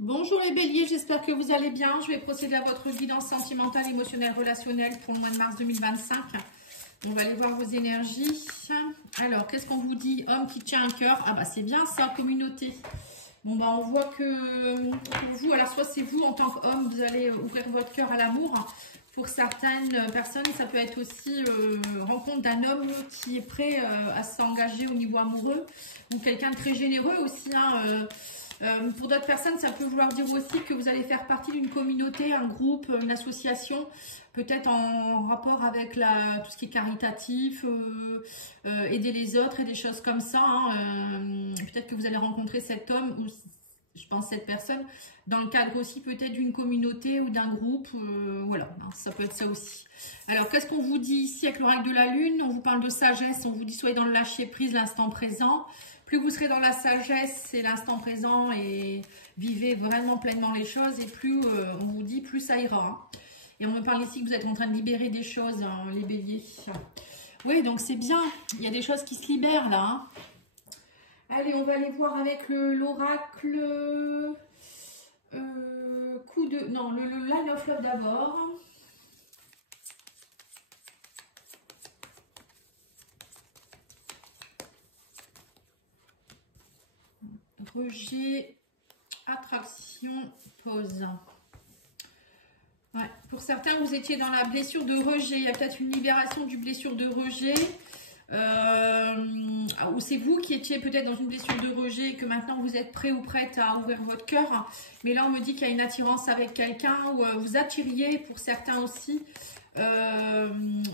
Bonjour les béliers, j'espère que vous allez bien. Je vais procéder à votre guidance sentimentale, émotionnelle, relationnelle pour le mois de mars 2025. On va aller voir vos énergies. Alors, qu'est-ce qu'on vous dit? Homme qui tient un cœur. Ah bah c'est bien ça, communauté. Bon bah on voit que pour vous, alors soit c'est vous en tant qu'homme, vous allez ouvrir votre cœur à l'amour. Pour certaines personnes, ça peut être aussi rencontre d'un homme qui est prêt à s'engager au niveau amoureux. Donc quelqu'un de très généreux aussi, hein, pour d'autres personnes, ça peut vouloir dire aussi que vous allez faire partie d'une communauté, un groupe, une association, peut-être en rapport avec tout ce qui est caritatif, aider les autres et des choses comme ça. Hein. Peut-être que vous allez rencontrer cet homme ou je pense cette personne dans le cadre aussi peut-être d'une communauté ou d'un groupe. Voilà, ça peut être ça aussi. Alors, qu'est-ce qu'on vous dit ici avec l'oracle de la Lune? On vous parle de sagesse, on vous dit soyez dans le lâcher-prise, l'instant présent. Plus vous serez dans la sagesse, c'est l'instant présent et vivez vraiment pleinement les choses. Et plus on vous dit, plus ça ira. Hein. Et on me parle ici que vous êtes en train de libérer des choses, hein, les béliers. Oui, donc c'est bien. Il y a des choses qui se libèrent là. Hein. Allez, on va aller voir avec l'oracle coup de... Non, le Line of Love d'abord. Rejet, attraction, pause. Ouais. Pour certains, vous étiez dans la blessure de rejet. Il y a peut-être une libération du blessure de rejet. Ou c'est vous qui étiez peut-être dans une blessure de rejet et que maintenant vous êtes prêt ou prête à ouvrir votre cœur. Mais là, on me dit qu'il y a une attirance avec quelqu'un ou vous attiriez pour certains aussi.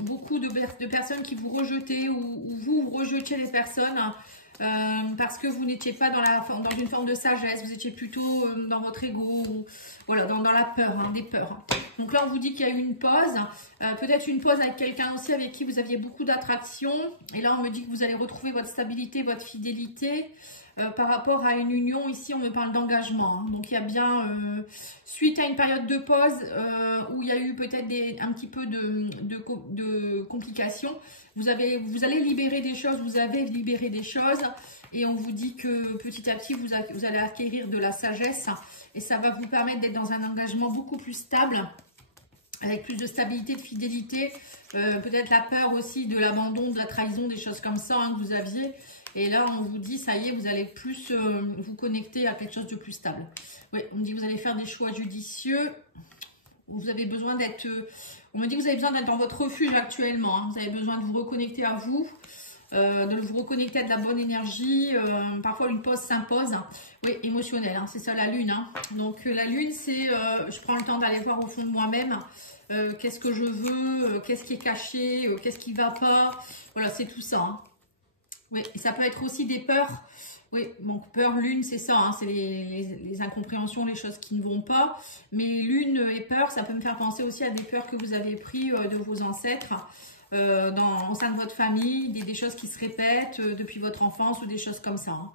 Beaucoup de personnes qui vous rejetez ou vous rejetiez les personnes. Parce que vous n'étiez pas dans une forme de sagesse, vous étiez plutôt dans votre ego, voilà, dans la peur, hein, des peurs. Donc là, on vous dit qu'il y a eu une pause, peut-être une pause avec quelqu'un aussi avec qui vous aviez beaucoup d'attraction. Et là, on me dit que vous allez retrouver votre stabilité, votre fidélité. Par rapport à une union, ici on me parle d'engagement. Hein. Donc il y a bien, suite à une période de pause où il y a eu peut-être un petit peu de complications, vous allez libérer des choses, vous avez libéré des choses et on vous dit que petit à petit vous allez acquérir de la sagesse et ça va vous permettre d'être dans un engagement beaucoup plus stable, avec plus de stabilité, de fidélité, peut-être la peur aussi de l'abandon, de la trahison, des choses comme ça hein, que vous aviez. Et là, on vous dit, ça y est, vous allez plus vous connecter à quelque chose de plus stable. Oui, on me dit que vous allez faire des choix judicieux. Vous avez besoin d'être... on me dit que vous avez besoin d'être dans votre refuge actuellement. Hein. Vous avez besoin de vous reconnecter à vous, de vous reconnecter à de la bonne énergie. Parfois, une pause s'impose. Oui, émotionnelle, hein, c'est ça la Lune. Hein. Donc, la Lune, c'est... je prends le temps d'aller voir au fond de moi-même. Qu'est-ce que je veux, qu'est-ce qui est caché, qu'est-ce qui ne va pas. Voilà, c'est tout ça. Hein. Oui, et ça peut être aussi des peurs. Oui, donc peur, lune, c'est ça, hein, c'est les incompréhensions, les choses qui ne vont pas. Mais lune et peur, ça peut me faire penser aussi à des peurs que vous avez prises de vos ancêtres au sein de votre famille, des choses qui se répètent depuis votre enfance ou des choses comme ça. Hein.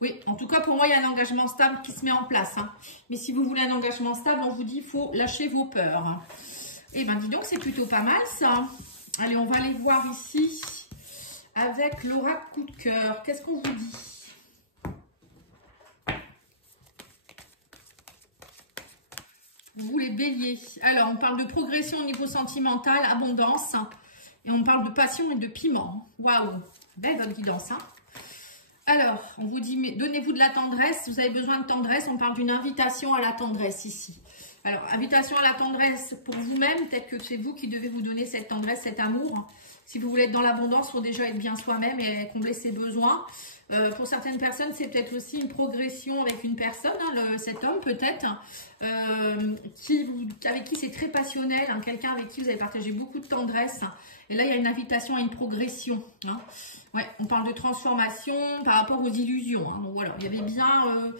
Oui, en tout cas, pour moi, il y a un engagement stable qui se met en place. Hein. Mais si vous voulez un engagement stable, on vous dit qu'il faut lâcher vos peurs. Eh bien, dis donc, c'est plutôt pas mal, ça. Allez, on va aller voir ici avec l'oracle coup de cœur. Qu'est-ce qu'on vous dit? Vous, les béliers. Alors, on parle de progression au niveau sentimental, abondance. Et on parle de passion et de piment. Waouh, belle votre guidance. Hein. Alors, on vous dit, donnez-vous de la tendresse. Vous avez besoin de tendresse. On parle d'une invitation à la tendresse ici. Alors, invitation à la tendresse pour vous-même. Peut-être que c'est vous qui devez vous donner cette tendresse, cet amour. Si vous voulez être dans l'abondance, il faut déjà être bien soi-même et combler ses besoins. Pour certaines personnes, c'est peut-être aussi une progression avec une personne, hein, cet homme peut-être, avec qui c'est très passionnel, hein, quelqu'un avec qui vous avez partagé beaucoup de tendresse. Et là, il y a une invitation à une progression. Hein. Ouais, on parle de transformation par rapport aux illusions. Hein. Donc voilà, il y avait bien...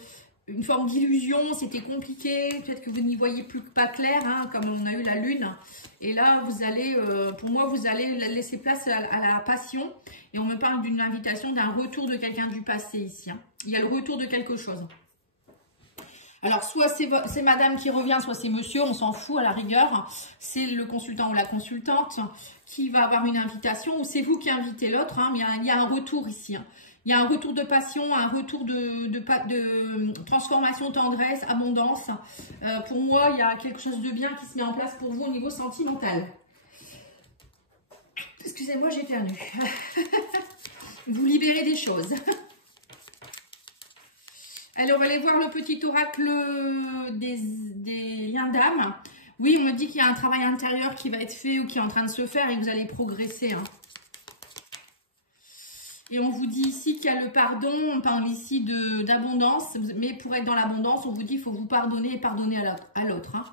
une forme d'illusion, c'était compliqué, peut-être que vous n'y voyez plus pas clair, hein, comme on a eu la Lune. Et là, vous allez, pour moi, vous allez laisser place à la passion. Et on me parle d'une invitation, d'un retour de quelqu'un du passé ici. Hein. Il y a le retour de quelque chose. Alors, soit c'est madame qui revient, soit c'est monsieur, on s'en fout à la rigueur. C'est le consultant ou la consultante qui va avoir une invitation, ou c'est vous qui invitez l'autre. Hein, mais il y a un retour ici. Hein. Il y a un retour de passion, un retour de transformation, tendresse, abondance. Pour moi, il y a quelque chose de bien qui se met en place pour vous au niveau sentimental. Excusez-moi, j'ai perdu. Vous libérez des choses. Alors, on va aller voir le petit oracle des liens d'âme. Oui, on me dit qu'il y a un travail intérieur qui va être fait ou qui est en train de se faire et que vous allez progresser. Hein. Et on vous dit ici qu'il y a le pardon. On parle ici d'abondance. Mais pour être dans l'abondance, on vous dit qu'il faut vous pardonner et pardonner à l'autre. Hein.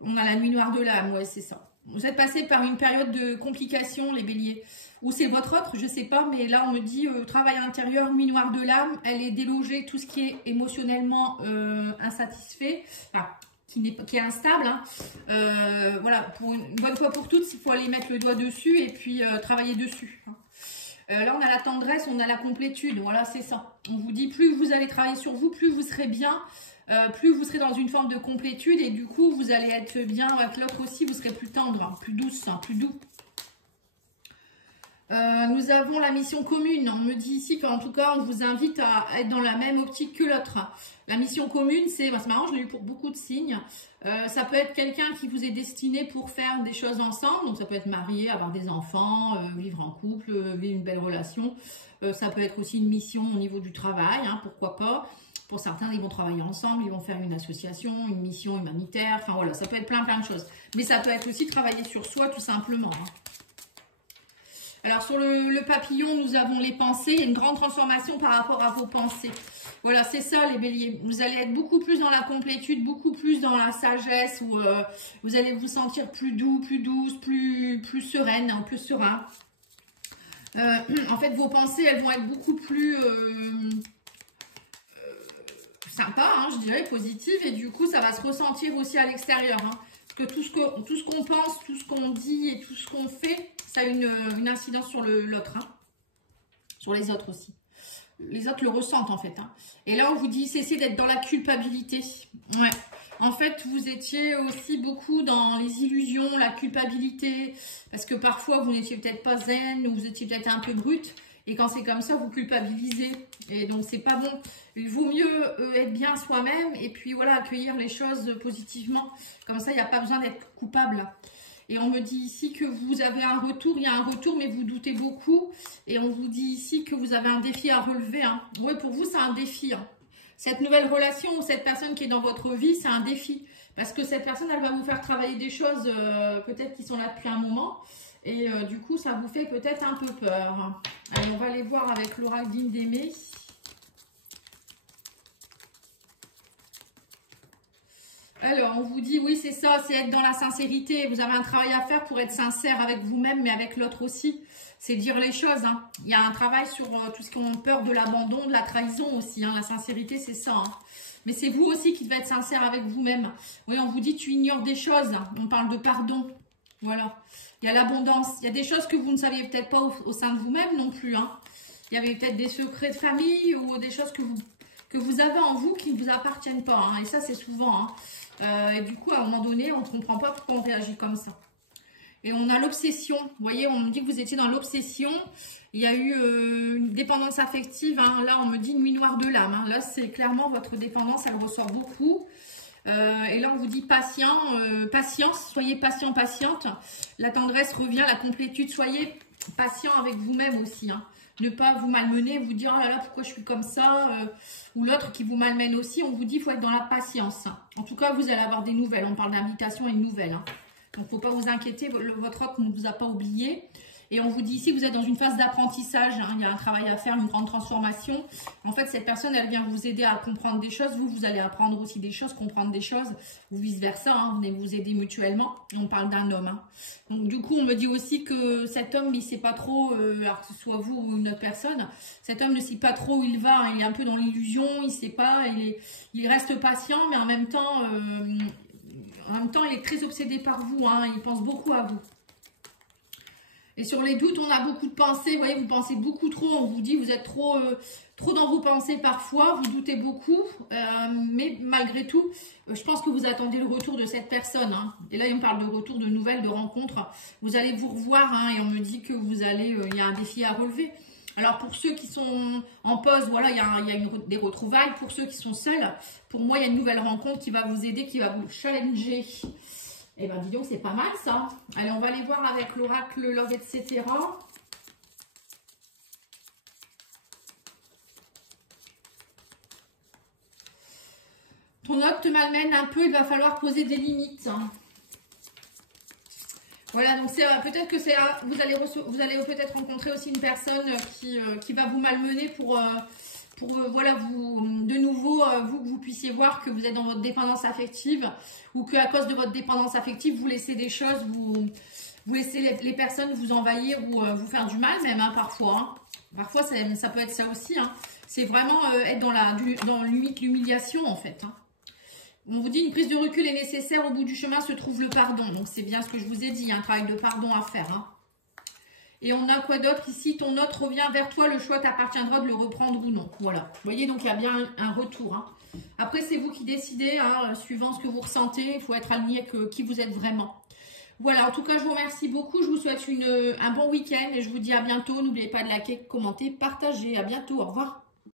On a la nuit noire de l'âme, ouais, c'est ça. Vous êtes passé par une période de complications, les béliers. Ou c'est votre autre, je ne sais pas, mais là on me dit travail intérieur, nuit noire de l'âme, elle est délogée, tout ce qui est émotionnellement insatisfait, enfin, qui est instable. Hein. Voilà, pour une bonne fois pour toutes, il faut aller mettre le doigt dessus et puis travailler dessus. Hein. Là on a la tendresse, on a la complétude, voilà c'est ça. On vous dit plus vous allez travailler sur vous, plus vous serez bien. Plus vous serez dans une forme de complétude et du coup vous allez être bien avec l'autre aussi, vous serez plus tendre, hein, plus douce, hein, plus doux. Nous avons la mission commune. On me dit ici qu'en tout cas on vous invite à être dans la même optique que l'autre. La mission commune, c'est marrant, je l'ai eu pour beaucoup de signes. Ça peut être quelqu'un qui vous est destiné pour faire des choses ensemble. Donc ça peut être marié, avoir des enfants, vivre en couple, vivre une belle relation. Ça peut être aussi une mission au niveau du travail, hein, pourquoi pas. Pour certains, ils vont travailler ensemble, ils vont faire une association, une mission humanitaire. Enfin voilà, ça peut être plein de choses. Mais ça peut être aussi travailler sur soi tout simplement. Hein. Alors sur le papillon, nous avons les pensées. Il y a une grande transformation par rapport à vos pensées. Voilà, c'est ça les béliers. Vous allez être beaucoup plus dans la complétude, beaucoup plus dans la sagesse. Où vous allez vous sentir plus doux, plus douce, plus sereine, hein, plus serein. En fait, vos pensées, elles vont être beaucoup plus... sympa, hein, je dirais, positive, et du coup ça va se ressentir aussi à l'extérieur, hein, parce que tout ce qu'on pense, tout ce qu'on dit et tout ce qu'on fait, ça a une incidence sur l'autre, hein, sur les autres aussi. Les autres le ressentent en fait, hein. Et là on vous dit cessez d'être dans la culpabilité. Ouais. En fait vous étiez aussi beaucoup dans les illusions, la culpabilité, parce que parfois vous n'étiez peut-être pas zen, ou vous étiez peut-être un peu brute. Et quand c'est comme ça, vous culpabilisez. Et donc, c'est pas bon. Il vaut mieux être bien soi-même et puis voilà, accueillir les choses positivement. Comme ça, il n'y a pas besoin d'être coupable. Et on me dit ici que vous avez un retour. Il y a un retour, mais vous doutez beaucoup. Et on vous dit ici que vous avez un défi à relever. Hein. Oui, pour vous, c'est un défi. Hein. Cette nouvelle relation ou cette personne qui est dans votre vie, c'est un défi. Parce que cette personne, elle va vous faire travailler des choses peut-être qui sont là depuis un moment. Et du coup, ça vous fait peut-être un peu peur. Allez, on va aller voir avec l'oracle d'Indémé. Alors, on vous dit, oui, c'est ça, c'est être dans la sincérité. Vous avez un travail à faire pour être sincère avec vous-même, mais avec l'autre aussi. C'est dire les choses. Hein. Il y a un travail sur tout ce qu'on a peur de l'abandon, de la trahison aussi. Hein. La sincérité, c'est ça. Hein. Mais c'est vous aussi qui devez être sincère avec vous-même. Oui, on vous dit, tu ignores des choses. On parle de pardon. Voilà. Il y a l'abondance. Il y a des choses que vous ne saviez peut-être pas au sein de vous-même non plus. Hein. Il y avait peut-être des secrets de famille ou des choses que vous avez en vous qui ne vous appartiennent pas. Hein. Et ça, c'est souvent. Hein. Et du coup, à un moment donné, on ne comprend pas pourquoi on réagit comme ça. Et on a l'obsession. Vous voyez, on me dit que vous étiez dans l'obsession. Il y a eu une dépendance affective. Hein. Là, on me dit nuit noire de l'âme. Hein. Là, c'est clairement votre dépendance, elle ressort beaucoup. Et là, on vous dit patience, soyez patient, patiente. La tendresse revient, la complétude, soyez patient avec vous-même aussi. Hein. Ne pas vous malmener, vous dire, oh là là, pourquoi je suis comme ça ou l'autre qui vous malmène aussi, on vous dit, il faut être dans la patience. En tout cas, vous allez avoir des nouvelles. On parle d'invitation et de nouvelles. Hein. Donc, il ne faut pas vous inquiéter, votre autre ne vous a pas oublié. Et on vous dit ici que vous êtes dans une phase d'apprentissage, hein, il y a un travail à faire, une grande transformation. En fait, cette personne, elle vient vous aider à comprendre des choses. Vous allez apprendre aussi des choses, comprendre des choses, ou vice-versa. Hein, vous venez vous aider mutuellement. On parle d'un homme. Hein. Donc, du coup, on me dit aussi que cet homme, il ne sait pas trop, alors que ce soit vous ou une autre personne, cet homme ne sait pas trop où il va. Hein, il est un peu dans l'illusion, il ne sait pas. Il reste patient, mais en même temps, il est très obsédé par vous. Hein, il pense beaucoup à vous. Et sur les doutes, on a beaucoup de pensées. Vous voyez, vous pensez beaucoup trop. On vous dit, vous êtes trop dans vos pensées parfois. Vous doutez beaucoup. Mais malgré tout, je pense que vous attendez le retour de cette personne. Hein. Et là, on parle de retour, de nouvelles, de rencontres. Vous allez vous revoir. Hein, et on me dit que vous allez, il y a un défi à relever. Alors pour ceux qui sont en pause, voilà, il y a des retrouvailles. Pour ceux qui sont seuls, pour moi, il y a une nouvelle rencontre qui va vous aider, qui va vous challenger. Eh bien, dis donc, c'est pas mal ça. Allez, on va aller voir avec l'oracle Love, etc. Ton hôte te malmène un peu, il va falloir poser des limites. Voilà, donc c'est peut-être que c'est vous allez peut-être rencontrer aussi une personne qui va vous malmener pour voilà, de nouveau, que vous puissiez voir que vous êtes dans votre dépendance affective ou qu'à cause de votre dépendance affective, vous laissez des choses, vous laissez les personnes vous envahir ou vous faire du mal même, hein, parfois. Hein. Parfois, ça peut être ça aussi. Hein. C'est vraiment être dans l'humiliation, en fait. Hein. On vous dit une prise de recul est nécessaire, au bout du chemin se trouve le pardon. Donc, c'est bien ce que je vous ai dit, un travail de pardon à faire. Hein. Et on a quoi d'autre ici? Ton hôte revient vers toi, le choix t'appartiendra de le reprendre ou non. Voilà. Vous voyez, donc il y a bien un retour. Hein. Après, c'est vous qui décidez, hein, suivant ce que vous ressentez. Il faut être aligné avec qui vous êtes vraiment. Voilà, en tout cas, je vous remercie beaucoup. Je vous souhaite un bon week-end et je vous dis à bientôt. N'oubliez pas de liker, commenter, partager. À bientôt. Au revoir.